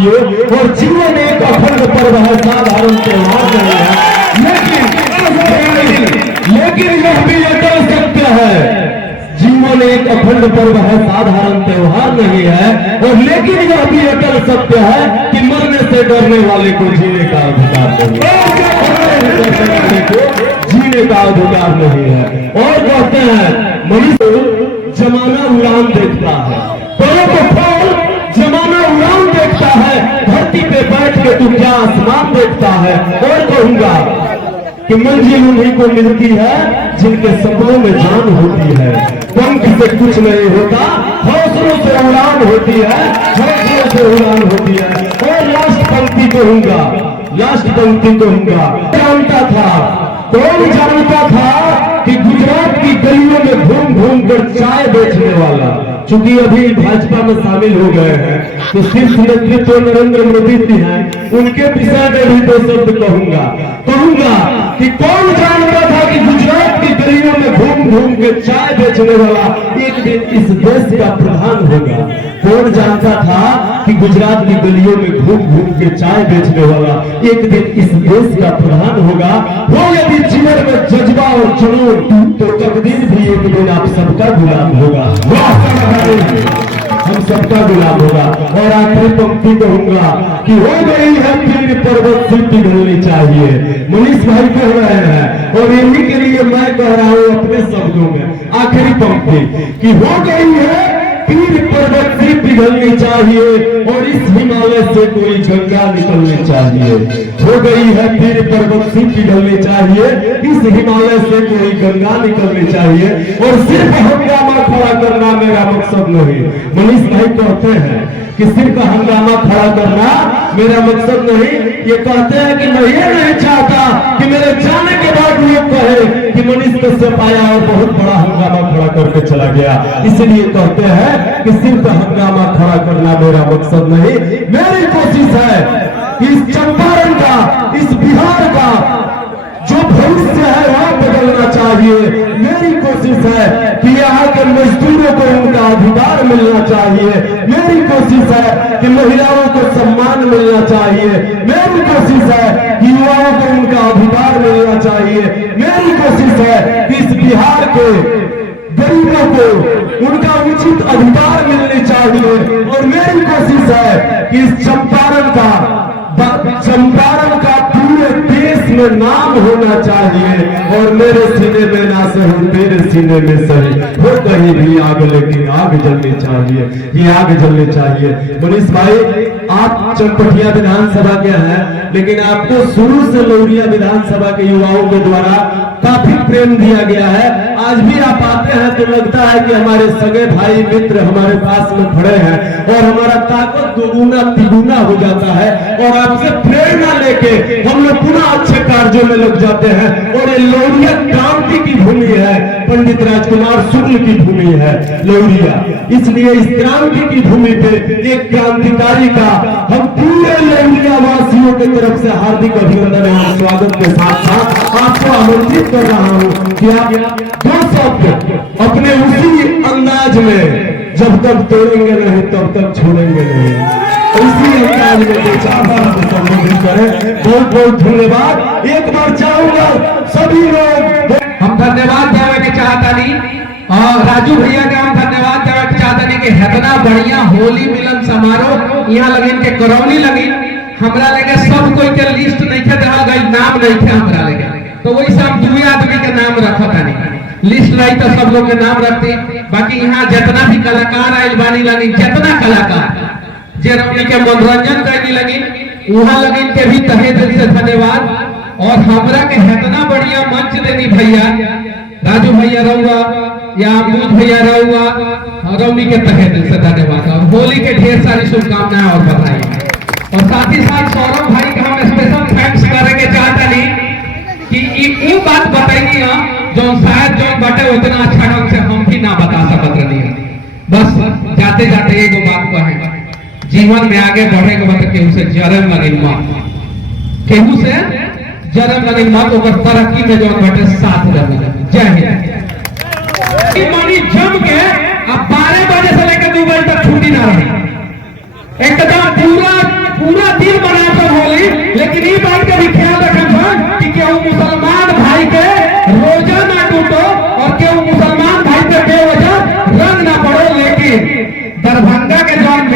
चाहिए। और जीवन एक अखंड पर्व है, साधारण त्योहार नहीं है। लेकिन यह भी अटल सत्य है, जीवन एक अखंड पर्व है, साधारण त्योहार नहीं है। और लेकिन यह भी अटल सत्य है कि मरने से डरने वाले को जीने का अधिकार नहीं है, जीने का अधिकार नहीं है। और कहते हैं मनुष्य जमाना उड़ान देखता है, जमाना उड़ान देखता है, धरती पे बैठ के तू क्या आसमान देखता है। और कहूंगा कि मंजिल उन्हीं को मिलती है जिनके सपनों में जान होती है। पंख से कुछ नहीं होता, हौसलों से उड़ान होती है, हौसलों से उड़ान होती है। और लास्ट पंक्ति कहूंगा, लास्ट पंक्ति कहूंगा, जानता था, कौन जानता था कि गुजरात की गलियों में घूम घूम कर चाय बेचने वाला, चूंकि अभी भाजपा में शामिल हो गए हैं तो शीर्ष नेतृत्व नरेंद्र मोदी जी हैं, उनके विषय में भी दो शब्द कहूंगा कि कौन जानता था कि गुजरात की गलियों में घूम घूम के चाय बेचने वाला एक दिन इस देश का प्रधान होगा। कौन जानता था कि गुजरात की गलियों में घूम घूम के चाय बेचने वाला एक दिन इस देश का प्रधान होगा। वो यदि जीवन में जज्बा और जुनून तो तकदीर भी एक दिन आप सबका गुलाम होगा, हम सबका गुलाम होगा। और आखिरी पंक्ति कहूंगा कि हो गई है पीर पर्वत से पिघलनी चाहिए, मनीष भाई कह रहे हैं और इन्हीं के लिए मैं कह रहा हूं अपने शब्दों में। आखिरी पंक्ति कि हो गई है पीर पर्वत से पिघलनी चाहिए और इस हिमालय से कोई गंगा निकलनी चाहिए। हो गई है पीर पर्वत से पिघलनी चाहिए, इस हिमालय से कोई गंगा निकलनी चाहिए। और सिर्फ हंगामा खड़ा करना मेरा मकसद नहीं, मनीष भाई कहते हैं कि सिर्फ हंगामा खड़ा करना मेरा मकसद नहीं। ये कहते हैं कि मैं ये नहीं चाहता कि मेरे जाने के बाद लोग कहे कि मनीष कश्यप आया और बहुत बड़ा हंगामा खड़ा करके चला गया। इसलिए कहते हैं कि सिर्फ हंगामा खड़ा करना मेरा मकसद नहीं, मेरी कोशिश है कि इस चंपारण का, इस बिहार का जो भविष्य है वह बदलना चाहिए। मेरी कोशिश है कि यहाँ के मजदूरों को उनका अधिकार मिलना चाहिए। मेरी कोशिश है कि महिलाओं को सम्मान मिलना चाहिए। मेरी कोशिश है कि युवाओं को उनका अधिकार मिलना चाहिए। मेरी कोशिश है कि इस बिहार के गरीबों को उनका उचित अधिकार मिलने चाहिए। और मेरी कोशिश है कि इस चंपारण का पूरे देश में नाम होना चाहिए। और मेरे सीने में ना सही, तेरे सीने में सही हो कहीं भी आग, लेकिन आग जलनी चाहिए, ये आग जलनी चाहिए। मनीष भाई आप चनपटिया विधानसभा के हैं, लेकिन आपको शुरू से लौरिया विधानसभा के युवाओं के द्वारा काफी प्रेम दिया गया है। आज भी आप आते हैं तो लगता है कि हमारे सगे भाई मित्र हमारे पास में खड़े हैं और हमारा ताकत दोगुना तिगुना हो जाता है। और आपसे प्रेरणा लेके हम लोग पुनः अच्छे कार्यों में लग जाते हैं। और ये लौरिया क्रांति की भूमि है, पंडित राजकुमार शुक्ल की भूमि है लौरिया। इसलिए इस क्रांति की भूमि पे एक क्रांतिकारी का हम पूरे लौरिया वासियों की तरफ से हार्दिक अभिनंदन और स्वागत के साथ साथ आपको आमंत्रित कर रहा हूं कि आप दो शब्द अपने उसी अंदाज में, जब तक तोड़ेंगे नहीं तब तक छोड़ेंगे नहीं, उसी अंदाज में दो चार बार संबोधित करें। बहुत बहुत धन्यवाद। एक बार चाहूंगा सभी लोग हम धन्यवाद देवे के चाहता नहीं, और राजू भैया के हम धन्यवाद देवे के चाहता नहीं कि इतना बढ़िया होली मिलन समारोह यहाँ लगिन के करौली लगी। हमरा लगे सब कोई के लिस्ट नहीं थे, नाम नहीं थे हमरा लगे, तो वही सब दुई आदमी के नाम रखा था। नहीं लिस्ट रही तो सब लोग के नाम रखते। बाकी यहाँ जितना भी कलाकार आयल बानी लगी, जितना कलाकार जे के मनोरंजन करने लगी, वहां लगी के भी तहे दिल से धन्यवाद। और हमरा के इतना बढ़िया मंच देनी भैया, राजू भैया रहुआ या अमरूद भैया रहुआ, रौनी के तहे दिल से धन्यवाद। और होली के ढेर सारी शुभकामनाएं और बधाई। और साथ ही साथ सौरभ भाई का हम स्पेशल थैंक्स करेंगे चाहता नहीं कि वो बात बताइए जो शायद जो बटे उतना अच्छा ढंग से हम भी ना बता सकत रही। बस जाते जाते एक बात कहें, जीवन में आगे बढ़े के बाद केहू से जरम लगे मत, केहू से जरम लगे मत, ओकर तरक्की में जो बटे साथ देवे। जय हिंद। मनी जम के अब 12 बजे से लेकर 2 बजे तक छुट्टी ना रही, एकदम पूरा पूरा दिन मनाते होली, लेकिन ये बात का भी ख्याल रखब कि केहू मुसलमान भाई के रोजा ना टूटो और केहू मुसलमान भाई पे बेवजह रंग ना पड़ो। लेकिन दरभंगा के जौन